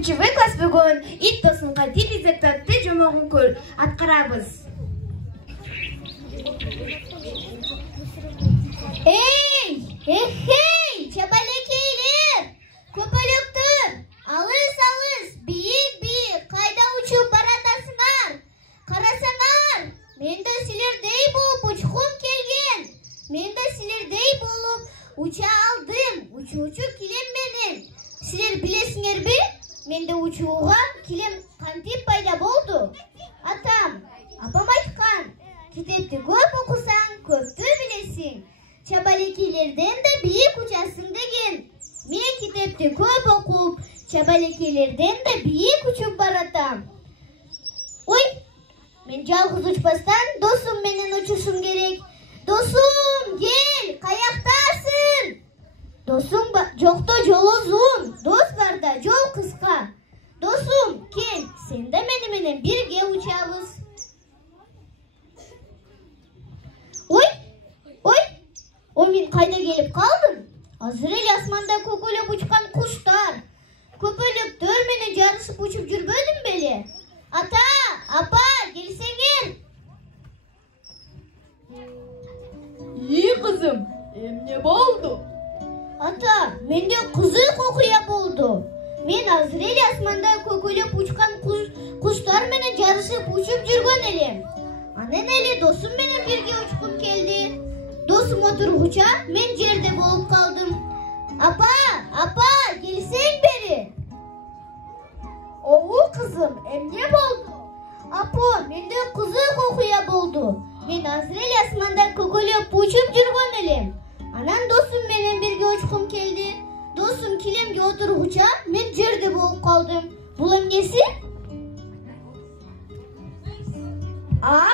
4 В класс бүгін ит тосын қадил изектатты жомоғын көл атқарабыз. Эй, чабалекейлер, көпөлөктөр, алыс, бийик, кайда учуп баратасыңар? Карасаңар, мен да силердей болуп учкум келген. Мен да силердей болуп уча алдым. Учуучу килем менен. Силер билесиңерби? Менде учууга килем кантип пайда болду? Апам айткан, китепти көп окусаң, көптү билесиң. Чабалекейлерден да бийик учасың деген. Мен китепти көп окуп, чабалекейлерден да бийик учуп баратам. Ой, мен жалгыз учпастан досум менен учушум керек. Досум, кел, каяктасың? Досум жокто жол узун, дос барда жол кыска. Досум, кел, сен да мени менен бирге учабыз. Ой, мен кайда келип калдым? Азыр эле асманда көкөлөп учкан куштар, көпөлөктөр менен жарышып учуп жүрбөдүм беле? Апа, келсеңер. İyi kızım, emne boldu? Ата, менде кызык окуя болду. Мен азыр эле асманда көкөлөп учкан куштар менен жарышып учуп жүргөн элем. Анан эле досум менен бирге учкум келди. Досум отургуча мен жерде болуп калдым. Апа, келсең бери. Oğul kızım, emne boldu? Апа, менде кызык окуя болду. Мен азыр эле асманда көкөлөп учуп жүргөн элем. Анан досум менен бирге учкум келди. Досум килемге отургуча мен жерде болуп калдым. Бул эмнеси?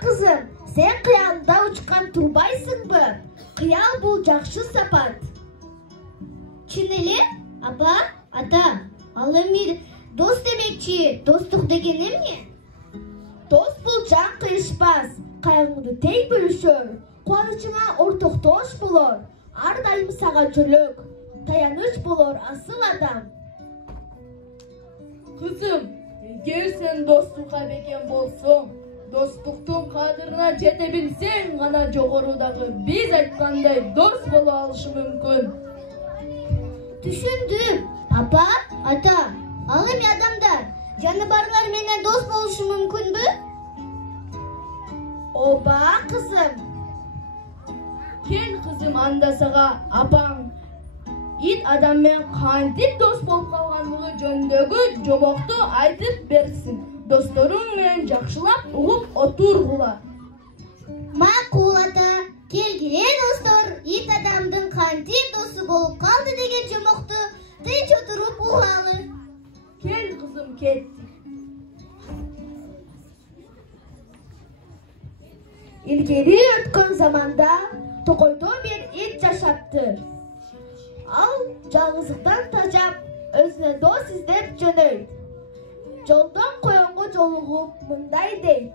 Kızım, sen kıyalda uçkan turbaysın mı? Kıyal bul jakşı sapat. Чын эле? Апа, ата, ал эми дос демекчи, достук деген эмне? Dost bulcan kıyışmaz, kayğыңды тең бөлүшөр, кубанычыңа ортоктош болор, ар дайым сага жөлөк, таяныч болор асыл адам. Kızım, эгер сен достукка бекем болсоң, достуктун кадырына жете билсең гана жогорудагы биз айткандай дос боло алышы мүмкүн. Түшүндүм. Апа, ата, ал эми адамдар, жаныбарлар менен дос болушу мүмкүнбү? Oba kızım. Kel kızım anda sağa apang it adamмен kantip dost bolup kalganlığı жөндөgü жомокту айтып берсин. Dostoruң менен жакшылап угуп отургула. Макул ата, келгиле достор, ит адамдын кантип досу болуп калды деген жомокту тынч отуруп угалы. Кел kızım кетти. İlgeri ötkөн zamanda Tokойдо bir it жашаптыр. Ал жалгыздыктан тажап, өзүнө дос издеп жөнөйт. Жолдон коёнго жолугуп мындай дейт.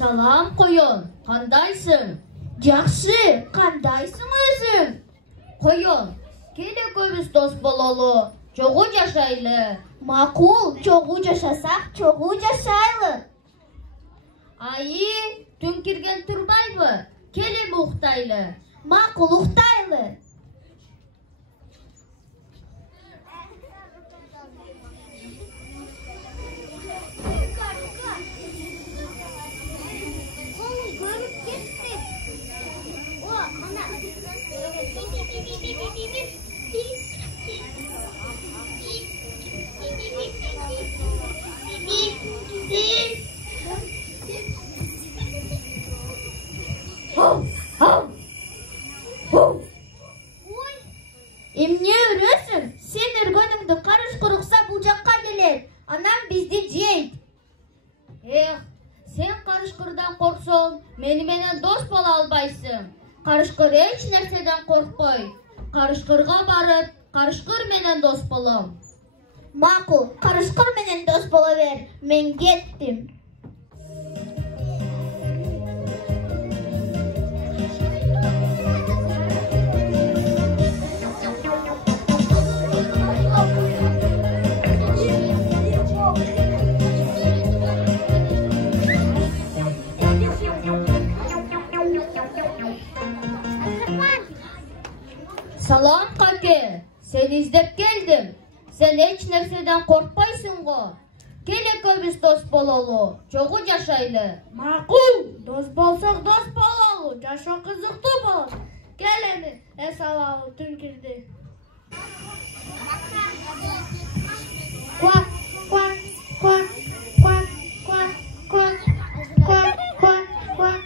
Salam koyun, kandayсың? Жакшы, кандайсың өзүң? Koyun, келе көбүз дос бололу, чогуу жашайлы. Макул, чогуу жашасак, чогуу жашайлы. Айы, түн кирген турбайбы? Келе уктайлы. Макул, уктайлы. Анан бизди жейт. Sen karışkırdan korksan, meni menen dost bola albaysın. Karışkır hiç nerseden korkpay. Karışkırga barıp, karışkır menen dost bolam. Макул, карышкыр менен дос боло бер. Мен кеттим. Salam kake, seni izlep geldim. Sen hiç nerseden korkpaysın go. Gel köbüz dost bololu, çoğu yaşaylı. Макул, дос болсок дос бололу, жашоо кызыктуу болот. Кел эми, эс алалы түн кирди. Quack, quack, quack, quack, quack, quack, quack, quack, quack.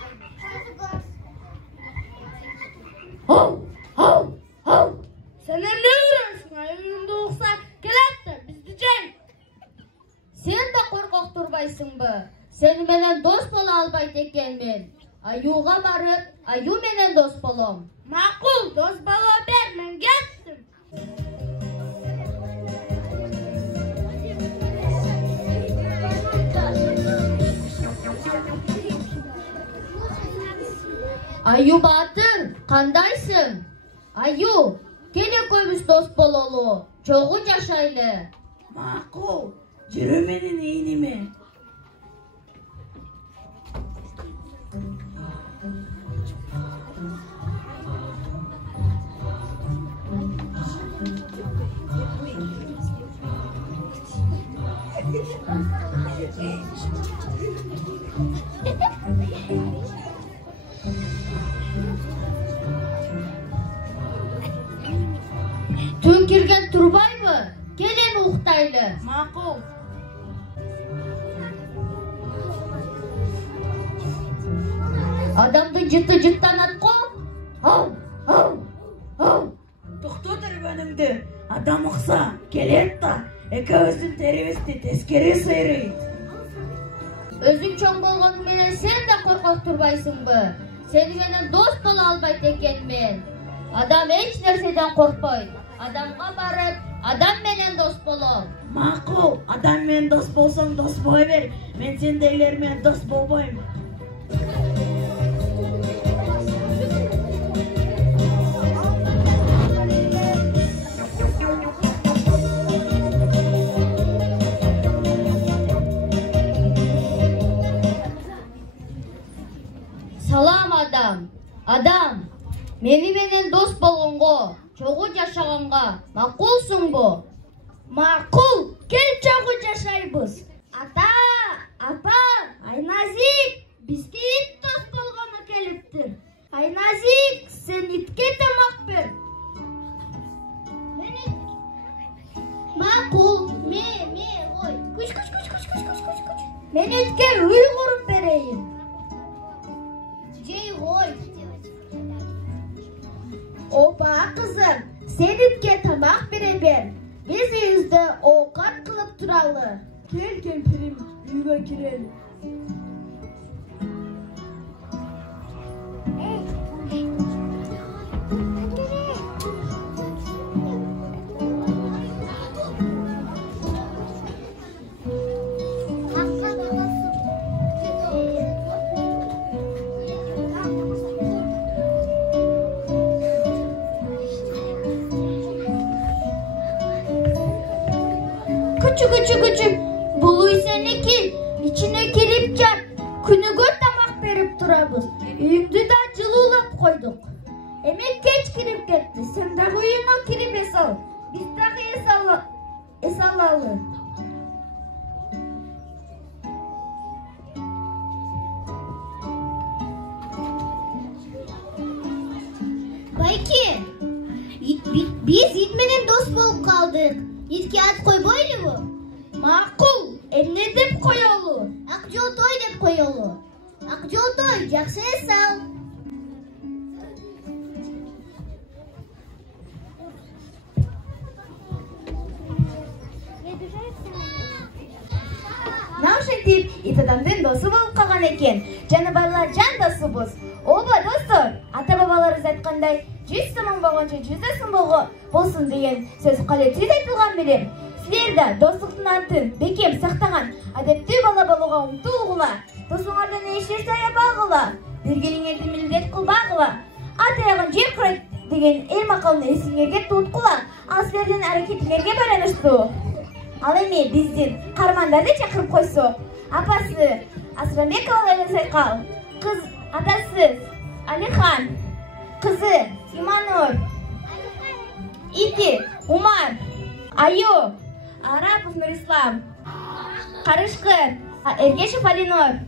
Hav, hav, hav. Sen ne uğraşsın? Ayırında olsa gel hatta biz diyeceğim. Sen de korkak turbaysın mı? Seni menen dost bola albayt ekenmen. Ayuğa barıp, ayu menen dost bolam. Макул, дос боло бер, мен кеттим. Ayu Batır, kandaysın? Ayu, gele köbüz dost bololu, çoğu yaşaylı. Макул, жүрө менен ийниме? Tün kirgen turbay mı? Gelen uhtaylı. Макул. Adamdı cıtı cıttan atko. Hav, hav, hav. Токтотур өнүңдү. Адам укса, келет да. Экөөбүздүн терибизди тескери сыйрыйт. Özün çoğun bolğanın menen sen de korkak turbaysın mı? Seni menen dost bola albayt ekenmen. Adam hiç nerseden korkpayt. Adamga barıp, adam menen dost bolam. Макул, адам менен дос болсоң дос боло бер. Мен сендейлер менен дос болбойм. Salam adam. Adam. Meni menen dost bolğongo, çoğu yaşaганга макулсуң bu? Макул, кел чогуу жашайбыз. Ата, апа, Айназик, бизге ит дос болгону келиптир. Айназик, сен итке тамак бер. Макул, ме, ой. Куч. Мен итке үй куруп берейин. Жей ой. Опа кызым, sen itке тамак бере бер. Биз үйүбүздө оокат кылып туралы. Кел кемпирим, үйгө кирели. Küçük, bulu seneki, içine girip gel. Күнүгө тамак берип турабыз. Үйүңдү да жылуулап койдук. Эми кеч кирип кетти. Сен дагы үйүңө кирип эс ал. Биз дагы эс алалы. Байки, биз ит менен дос болуп калдык. Итке ат койбойлубу? Макул, эмне деп коелу? Ак жолтой деп коелу. Ак жолтой, жакшы эс ал. антип ит адамдын досу болуп калган экен. Жаныбарлар жан досубуз. Ооба достор, ата бабаларыбыз айткандай 100 сом болгончо 100 сом болсун деген сөз калетсиз айтылган белем. Силер да достуктун антын бекем сактаган, адептүү бала болууга умтулгула. Досуңардан эч нерсе аябагыла. Биргелиңерди милдет кылбагыла. Ат аягын жер курайт деген эл макалын эсиңерге туткула. Ал силердин аракетиңерге байланыштуу. Ал эми биздин каармандарды чакырып койсок. Апасы Асранбекова Лейла Сайкал, кыз атасы Алихан, кызы Иманур, ити Умар, Аю, Арапов Нурислам, Карышкы Эргешев Алинур,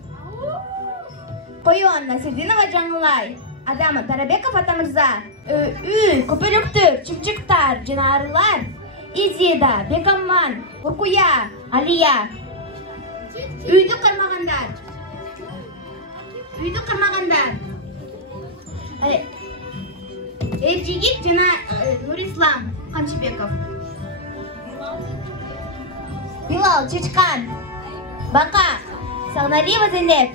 Коён Насирдинова Жаңылай, Адам Тарабеков Атамырза, Үй Көпөлүктөр, Чыпчыктар, Жанарылар, Изида, Бекамман, Уркуя, Алия, Үйдү кырмагандар. Эржигит жана Нурислам Канчыбеков. Билал Чечкан, Бака Сагналиева Зейнеп,